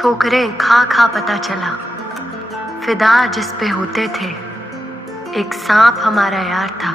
ठोकरें खा खा पता चला, फिदा जिस पे होते थे एक सांप हमारा यार था।